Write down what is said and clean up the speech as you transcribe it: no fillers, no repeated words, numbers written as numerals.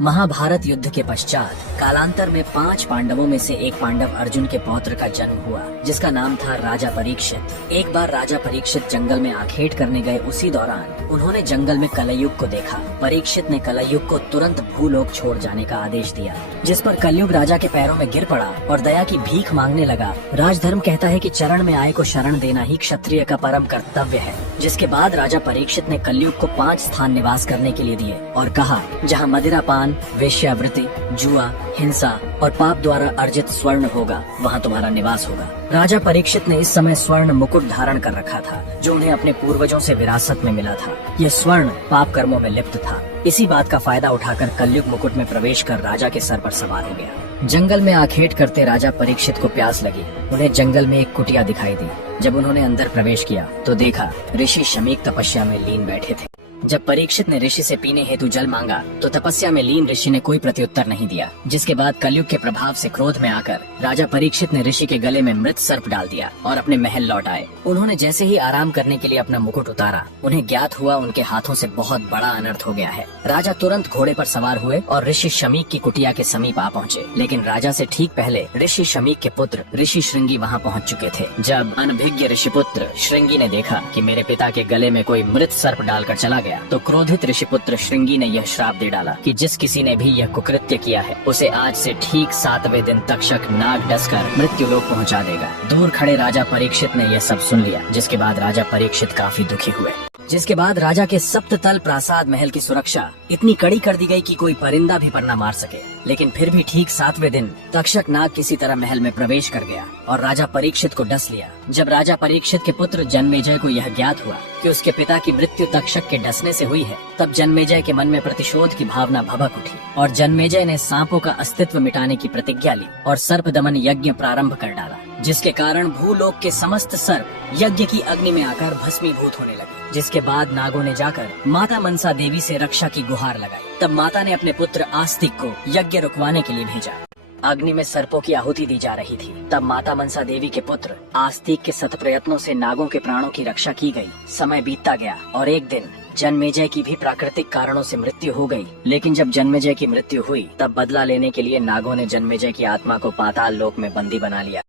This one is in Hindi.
महाभारत युद्ध के पश्चात कालांतर में 5 पांडवों में से एक पांडव अर्जुन के पौत्र का जन्म हुआ, जिसका नाम था राजा परीक्षित। एक बार राजा परीक्षित जंगल में आखेट करने गए, उसी दौरान उन्होंने जंगल में कलयुग को देखा। परीक्षित ने कलयुग को तुरंत भूलोक छोड़ जाने का आदेश दिया, जिस पर कलयुग राजा के पैरों में गिर पड़ा और दया की भीख मांगने लगा। राजधर्म कहता है कि चरण में आए को शरण देना ही क्षत्रिय का परम कर्तव्य है। जिसके बाद राजा परीक्षित ने कलयुग को 5 स्थान निवास करने के लिए दिए और कहा, जहाँ मदिरापान, वेश्यावृत्ति, जुआ, हिंसा और पाप द्वारा अर्जित स्वर्ण होगा, वहाँ तुम्हारा निवास होगा। राजा परीक्षित ने इस समय स्वर्ण मुकुट धारण कर रखा था, जो उन्हें अपने पूर्वजों से विरासत में मिला था। यह स्वर्ण पाप कर्मों में लिप्त था। इसी बात का फायदा उठाकर कलयुग मुकुट में प्रवेश कर राजा के सर पर सवार हो गया। जंगल में आखेट करते राजा परीक्षित को प्यास लगी। उन्हें जंगल में एक कुटिया दिखाई दी। जब उन्होंने अंदर प्रवेश किया तो देखा ऋषि शमीक तपस्या में लीन बैठे थे। जब परीक्षित ने ऋषि से पीने हेतु जल मांगा तो तपस्या में लीन ऋषि ने कोई प्रत्युत्तर नहीं दिया। जिसके बाद कलयुग के प्रभाव से क्रोध में आकर राजा परीक्षित ने ऋषि के गले में मृत सर्प डाल दिया और अपने महल लौट आए। उन्होंने जैसे ही आराम करने के लिए अपना मुकुट उतारा, उन्हें ज्ञात हुआ उनके हाथों से बहुत बड़ा अनर्थ हो गया है। राजा तुरंत घोड़े पर सवार हुए और ऋषि शमीक की कुटिया के समीप आ पहुँचे। लेकिन राजा से ठीक पहले ऋषि शमीक के पुत्र ऋषि श्रृंगी वहाँ पहुँच चुके थे। जब अनभिज्ञ ऋषिपुत्र श्रृंगी ने देखा कि मेरे पिता के गले में कोई मृत सर्प डालकर चला गया, तो क्रोधित ऋषिपुत्र श्रृंगी ने यह श्राप दे डाला कि जिस किसी ने भी यह कुकृत्य किया है, उसे आज से ठीक 7वें दिन तक्षक नाग डसकर मृत्यु लोक पहुँचा देगा। दूर खड़े राजा परीक्षित ने यह सब सुन लिया, जिसके बाद राजा परीक्षित काफी दुखी हुए। जिसके बाद राजा के सप्ततल प्रासाद महल की सुरक्षा इतनी कड़ी कर दी गई कि कोई परिंदा भी पर न मार सके। लेकिन फिर भी ठीक 7वें दिन तक्षक नाग किसी तरह महल में प्रवेश कर गया और राजा परीक्षित को डस लिया। जब राजा परीक्षित के पुत्र जन्मेजय को यह ज्ञात हुआ कि उसके पिता की मृत्यु तक्षक के डसने से हुई है, तब जन्मेजय के मन में प्रतिशोध की भावना भभक उठी और जन्मेजय ने सांपों का अस्तित्व मिटाने की प्रतिज्ञा ली और सर्प दमन यज्ञ प्रारंभ कर डाला, जिसके कारण भूलोक के समस्त सर्प यज्ञ की अग्नि में आकर भस्मीभूत होने लगे। जिसके बाद नागों ने जाकर माता मनसा देवी से रक्षा की गुहार लगाई। तब माता ने अपने पुत्र आस्तिक को यज्ञ रुकवाने के लिए भेजा। अग्नि में सर्पों की आहुति दी जा रही थी। तब माता मनसा देवी के पुत्र आस्तिक के सत प्रयत्नों से नागों के प्राणों की रक्षा की गई। समय बीतता गया और एक दिन जन्मेजय की भी प्राकृतिक कारणों से मृत्यु हो गई। लेकिन जब जन्मेजय की मृत्यु हुई, तब बदला लेने के लिए नागों ने जन्मेजय की आत्मा को पाताल लोक में बंदी बना लिया।